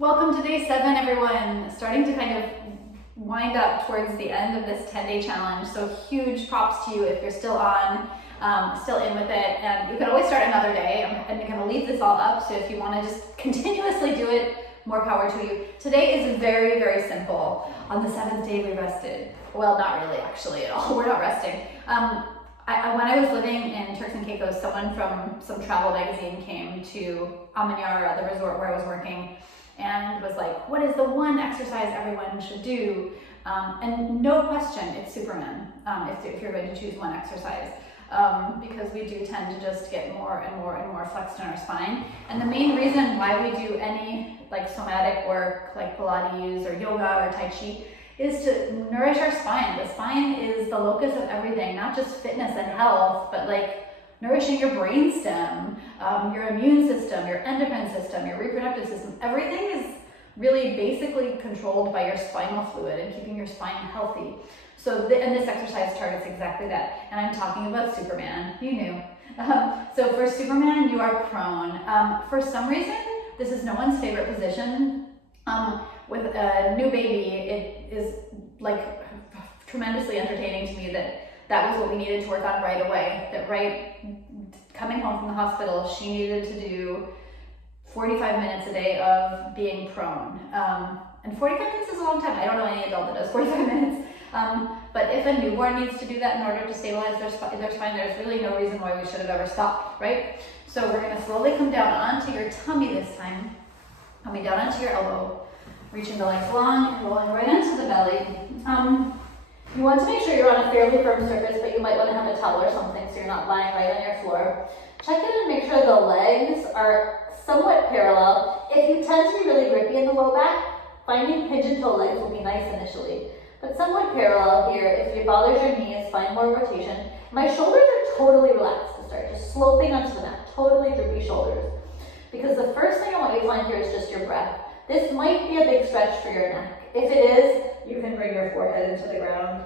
Welcome to day 7, everyone. Starting to kind of wind up towards the end of this 10-day challenge. So huge props to you if you're still on, still in with it. And you can always start another day. I'm going to leave this all up. So if you want to just continuously do it, more power to you. Today is very, very simple. On the 7th day, we rested. Well, not really actually at all. We're not resting. When I was living in Turks and Caicos, someone from some travel magazine came to Amanyara, the resort where I was working, and was like, what is the one exercise everyone should do? And no question, it's Superman, if you're going to choose one exercise. Because we do tend to just get more and more and more flexed in our spine. And the main reason why we do any like somatic work, like Pilates or yoga or Tai Chi, is to nourish our spine. The spine is the locus of everything, not just fitness and health, but like nourishing your brainstem, your immune system, your endocrine system, your reproductive system. Everything is really basically controlled by your spinal fluid and keeping your spine healthy. So, and this exercise targets exactly that. And I'm talking about Superman, you knew. So for Superman, you are prone. For some reason, this is no one's favorite position. With a new baby, it is like tremendously entertaining to me that was what we needed to work on right away. That coming home from the hospital, she needed to do 45 minutes a day of being prone. And 45 minutes is a long time. I don't know any adult that does 45 minutes. But if a newborn needs to do that in order to stabilize their spine, there's really no reason why we should have ever stopped, right? So we're gonna slowly come down onto your tummy this time. Coming down onto your elbow, reaching the legs long and rolling right into the belly. You want to make sure you're on a fairly firm surface, but you might want to have a towel or something so you're not lying right on your floor. Check in and make sure the legs are somewhat parallel. If you tend to be really grippy in the low back, finding pigeon toe legs will be nice initially. But somewhat parallel here. If it bothers your knees, find more rotation. My shoulders are totally relaxed to start, just sloping onto the mat, totally droopy shoulders. Because the first thing I want you to find here is just your breath. This might be a big stretch for your neck. If it is, you can bring your forehead into the ground.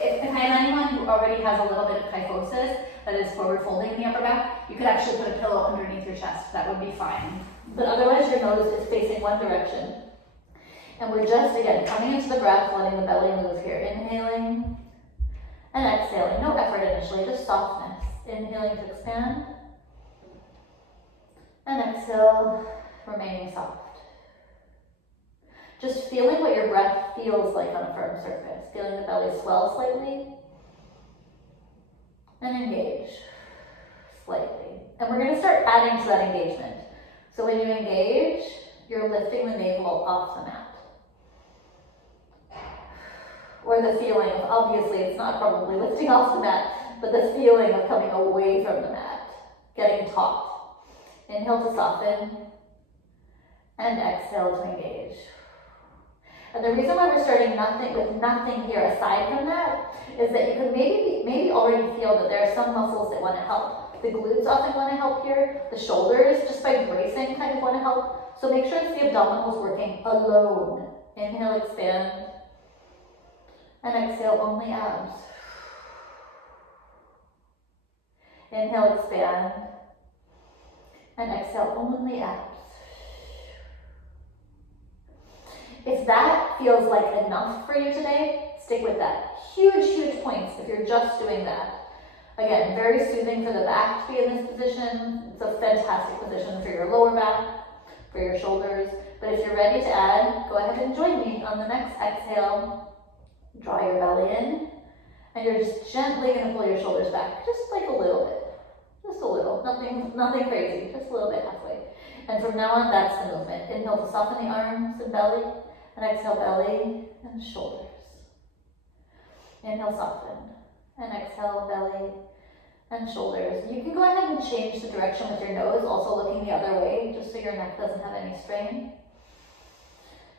If I have anyone who already has a little bit of kyphosis, that is forward folding in the upper back, you could actually put a pillow underneath your chest. That would be fine. But otherwise, your nose is facing one direction. And we're just, again, coming into the breath, letting the belly move here. Inhaling and exhaling. No effort initially, just softness. Inhaling to expand. And exhale, remaining soft. Just feeling what your breath feels like on a firm surface. Feeling the belly swell slightly. And engage slightly. And we're going to start adding to that engagement. So when you engage, you're lifting the navel off the mat. Or the feeling of, obviously it's not probably lifting off the mat, but the feeling of coming away from the mat, getting taut. Inhale to soften, and exhale to engage. And the reason why we're starting with nothing here aside from that is that you can maybe already feel that there are some muscles that want to help. The glutes often want to help here. The shoulders, just by bracing, kind of want to help. So make sure it's the abdominals working alone. Inhale, expand. And exhale, only abs. Inhale, expand. And exhale, only abs. If that feels like enough for you today, stick with that. Huge, huge points if you're just doing that. Again, very soothing for the back to be in this position. It's a fantastic position for your lower back, for your shoulders. But if you're ready to add, go ahead and join me on the next exhale. Draw your belly in, and you're just gently going to pull your shoulders back, just like a little bit. Just a little, nothing crazy, just a little bit halfway. And from now on, that's the movement. Inhale to soften the arms and belly, and exhale belly and shoulders. Inhale, soften, and exhale belly and shoulders. You can go ahead and change the direction with your nose, also looking the other way, just so your neck doesn't have any strain.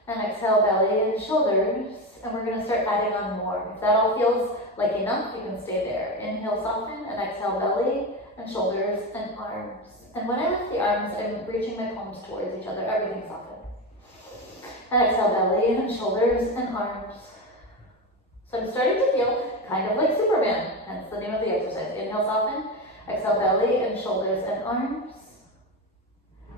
And exhale belly and shoulders, and we're going to start adding on more. If that all feels like enough, you can stay there. Inhale, soften, and exhale belly and shoulders and arms. And when I lift the arms, I'm reaching my palms towards each other. Everything softens. And exhale, belly and shoulders and arms. So I'm starting to feel kind of like Superman. Hence the name of the exercise. Inhale, soften. Exhale, belly and shoulders and arms.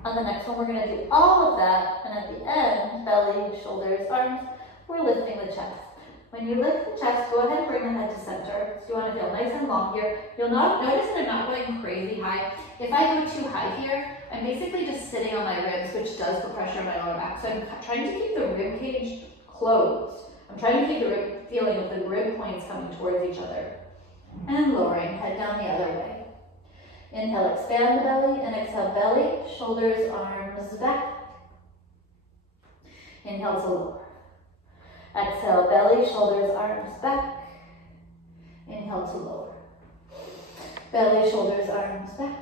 On the next one, we're going to do all of that, and at the end, belly, shoulders, arms, we're lifting the chest. When you lift the chest, go ahead and bring the head to center. So you want to feel nice and long here. You'll notice that I'm not going crazy high. If I go too high here, I'm basically just sitting on my ribs, which does put pressure on my lower back. So I'm trying to keep the rib cage closed. I'm trying to keep the feeling of the rib points coming towards each other. And lowering, head down the other way. Inhale, expand the belly, and exhale, belly, shoulders, arms, back. Inhale to lower. Exhale, belly, shoulders, arms, back. Inhale to lower. Belly, shoulders, arms, back.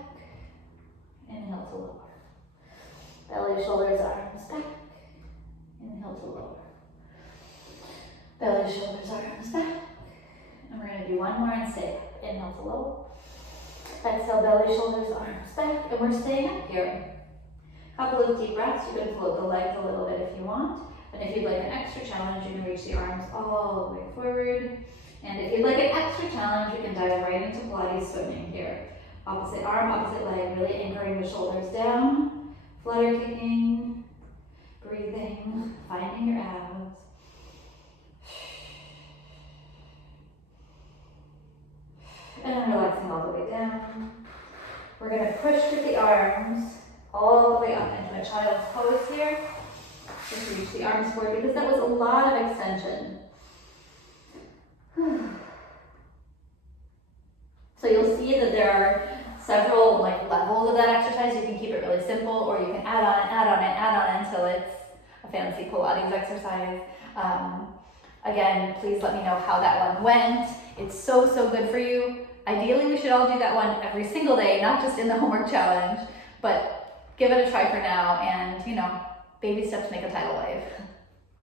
Inhale to lower. Belly, shoulders, arms, back. Inhale to lower. Belly, shoulders, arms, back. And we're going to do one more and stay up. Inhale to lower. Exhale, belly, shoulders, arms, back. And we're staying up here. Couple of deep breaths. You can float the legs a little bit if you want. And if you'd like an extra challenge, you can reach the arms all the way forward. And if you'd like an extra challenge, you can dive right into Pilates swimming here. Opposite arm, opposite leg, really anchoring the shoulders down. Flutter kicking, breathing, finding your abs. And then relaxing all the way down. We're going to push with the arms all the way up into a child's pose here. Just reach the arms forward because that was a lot of extension. So you'll see that there are several levels of that exercise. You can keep it really simple, or you can add on until it's a fancy Pilates exercise. Again, please let me know how that one went. It's so good for you. Ideally, we should all do that one every single day, not just in the homework challenge, but give it a try for now, and baby steps make a tidal wave.